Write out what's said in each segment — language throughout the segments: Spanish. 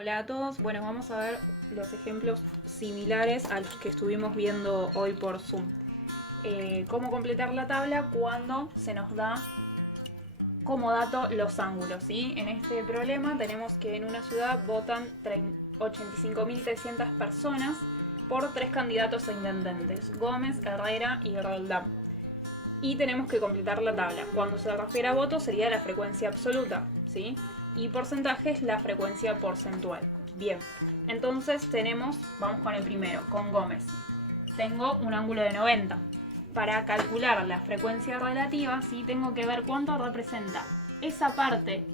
Hola a todos, bueno, vamos a ver los ejemplos similares a los que estuvimos viendo hoy por Zoom. Cómo completar la tabla cuando se nos da como dato los ángulos, ¿sí? En este problema tenemos que en una ciudad votan 85.300 personas por 3 candidatos a intendentes, Gómez, Herrera y Roldán. Y tenemos que completar la tabla. Cuando se refiere a votos sería la frecuencia absoluta, ¿sí? Y porcentaje es la frecuencia porcentual. Bien, entonces vamos con el primero, con Gómez. Tengo un ángulo de 90. Para calcular la frecuencia relativa, ¿sí? Tengo que ver cuánto representa esa parte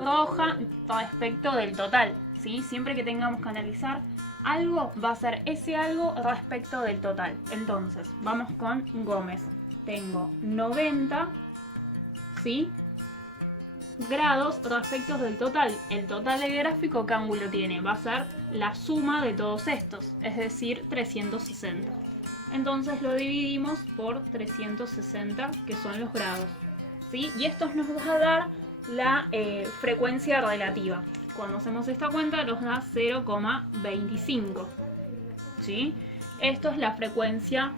roja respecto del total, ¿sí? Siempre que tengamos que analizar algo, va a ser ese algo respecto del total. Entonces, vamos con Gómez. Tengo 90, ¿sí? grados respecto del total. El total del gráfico, ¿qué ángulo tiene? Va a ser la suma de todos estos, es decir, 360. Entonces lo dividimos por 360, que son los grados, ¿sí? Y esto nos va a dar la frecuencia relativa. Cuando hacemos esta cuenta nos da 0,25, ¿sí? Esto es la frecuencia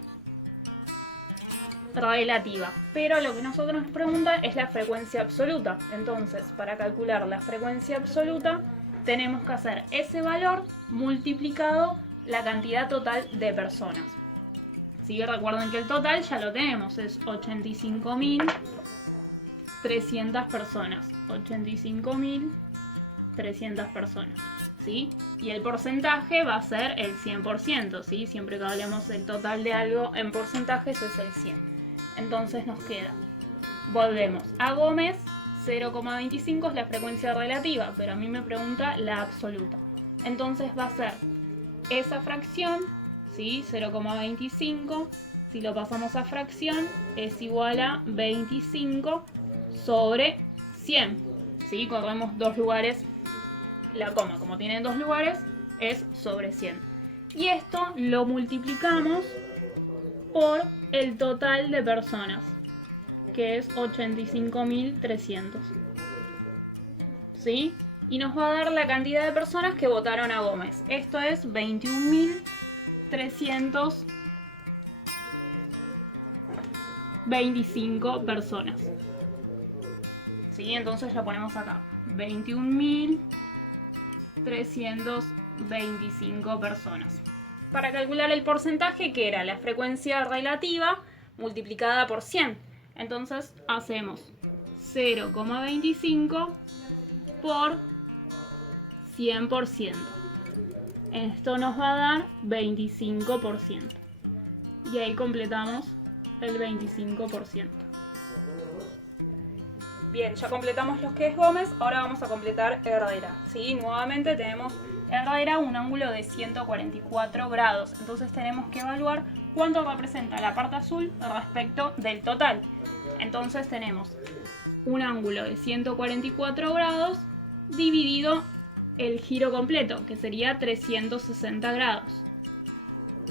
relativa, pero lo que nosotros nos pregunta es la frecuencia absoluta. Entonces, para calcular la frecuencia absoluta tenemos que hacer ese valor multiplicado la cantidad total de personas. ¿Sí? Recuerden que el total ya lo tenemos, es 85.300 personas. 85.300 personas. ¿Sí? Y el porcentaje va a ser el 100%, ¿sí? Siempre que hablemos del total de algo en porcentajes es el 100. Entonces nos queda, volvemos a Gómez, 0,25 es la frecuencia relativa, pero a mí me pregunta la absoluta. Entonces va a ser esa fracción, ¿sí? 0,25, si lo pasamos a fracción, es igual a 25 sobre 100. ¿Sí? Corremos dos lugares la coma, como tiene dos lugares, es sobre 100. Y esto lo multiplicamos por el total de personas, que es 85.300. ¿Sí? Y nos va a dar la cantidad de personas que votaron a Gómez. Esto es 21.325 personas. ¿Sí? Entonces lo ponemos acá. 21.325 personas. Para calcular el porcentaje, que era la frecuencia relativa multiplicada por 100. Entonces hacemos 0,25 por 100%. Esto nos va a dar 25%. Y ahí completamos el 25%. Bien, ya completamos lo que es Gómez, ahora vamos a completar Herrera. ¿Sí? Nuevamente tenemos Herrera un ángulo de 144 grados. Entonces tenemos que evaluar cuánto representa la parte azul respecto del total. Entonces tenemos un ángulo de 144 grados dividido el giro completo, que sería 360 grados.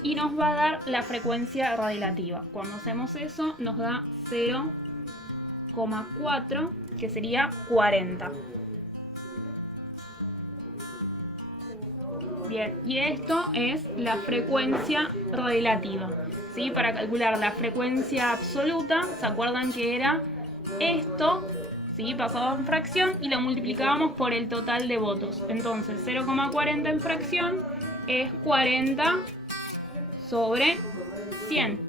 Y nos va a dar la frecuencia relativa. Cuando hacemos eso nos da 0,4, que sería 40. Bien, y esto es la frecuencia relativa. ¿Sí? Para calcular la frecuencia absoluta, ¿se acuerdan que era esto? ¿Sí? Pasado en fracción y lo multiplicábamos por el total de votos. Entonces 0,40 en fracción es 40 sobre 100.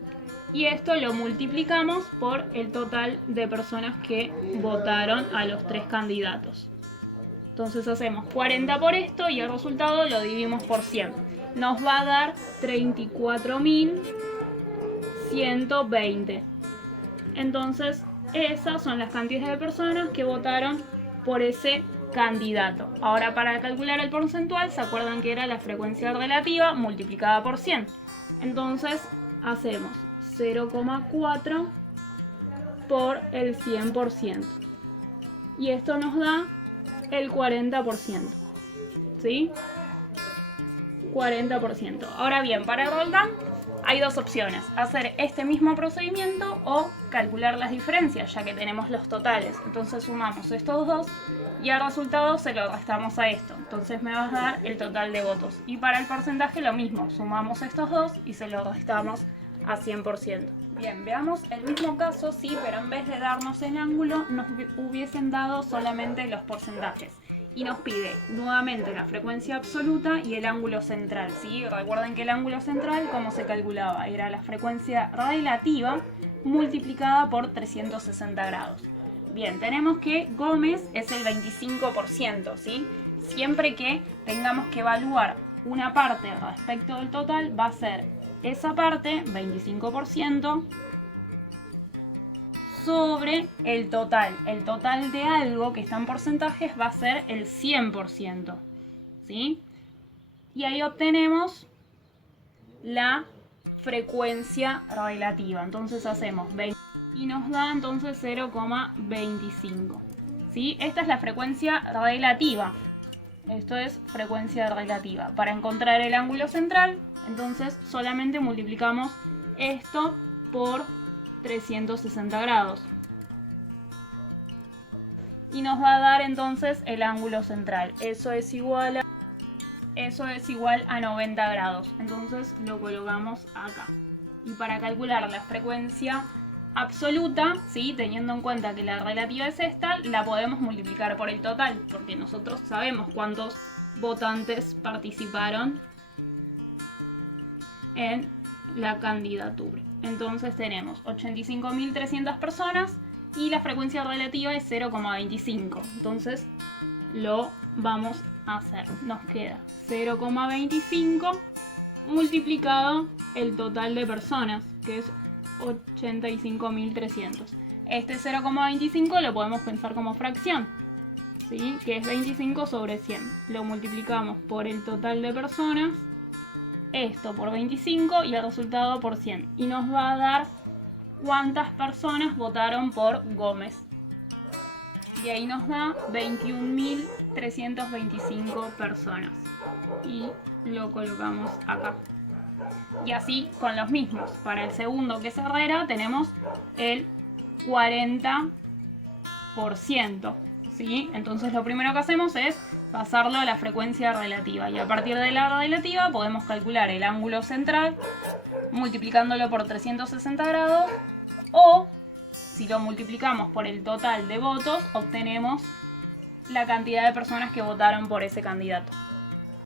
Y esto lo multiplicamos por el total de personas que votaron a los tres candidatos. Entonces hacemos 40 por esto y el resultado lo dividimos por 100. Nos va a dar 34.120. Entonces esas son las cantidades de personas que votaron por ese candidato. Ahora, para calcular el porcentual, ¿se acuerdan que era la frecuencia relativa multiplicada por 100? Entonces hacemos 0,4 por el 100%. Y esto nos da el 40%. ¿Sí? 40%. Ahora bien, para Roldán Hay dos opciones, hacer este mismo procedimiento o calcular las diferencias, ya que tenemos los totales. Entonces sumamos estos dos y al resultado se lo restamos a esto. Entonces me va a dar el total de votos. Y para el porcentaje lo mismo, sumamos estos dos y se lo restamos a 100%. Bien, veamos el mismo caso, sí, pero en vez de darnos el ángulo, nos hubiesen dado solamente los porcentajes. Y nos pide nuevamente la frecuencia absoluta y el ángulo central, ¿sí? Recuerden que el ángulo central, ¿cómo se calculaba? Era la frecuencia relativa multiplicada por 360 grados. Bien, tenemos que Gómez es el 25%, ¿sí? Siempre que tengamos que evaluar una parte respecto del total, va a ser esa parte, 25%, sobre el total. El total de algo que está en porcentajes va a ser el 100%, ¿sí? Y ahí obtenemos la frecuencia relativa. Entonces hacemos 20 y nos da entonces 0,25, ¿sí? Esta es la frecuencia relativa. Esto es frecuencia relativa. Para encontrar el ángulo central, entonces solamente multiplicamos esto por 360 grados. Y nos va a dar entonces el ángulo central. Eso es igual a 90 grados. Entonces lo colocamos acá. Y para calcular la frecuencia absoluta, ¿sí? Teniendo en cuenta que la relativa es esta, la podemos multiplicar por el total, porque nosotros sabemos cuántos votantes participaron en la candidatura. Entonces tenemos 85.300 personas y la frecuencia relativa es 0,25. Entonces lo vamos a hacer. Nos queda 0,25 multiplicado el total de personas, que es 85.300. Este 0,25 lo podemos pensar como fracción, ¿sí? Que es 25 sobre 100. Lo multiplicamos por el total de personas, esto por 25 y el resultado por 100. Y nos va a dar cuántas personas votaron por Gómez. Y ahí nos da 21.325 personas. Y lo colocamos acá. Y así con los mismos. Para el segundo, que es Herrera, tenemos el 40%. ¿Sí? Entonces lo primero que hacemos es pasarlo a la frecuencia relativa. Y a partir de la relativa podemos calcular el ángulo central multiplicándolo por 360 grados. O si lo multiplicamos por el total de votos, obtenemos la cantidad de personas que votaron por ese candidato.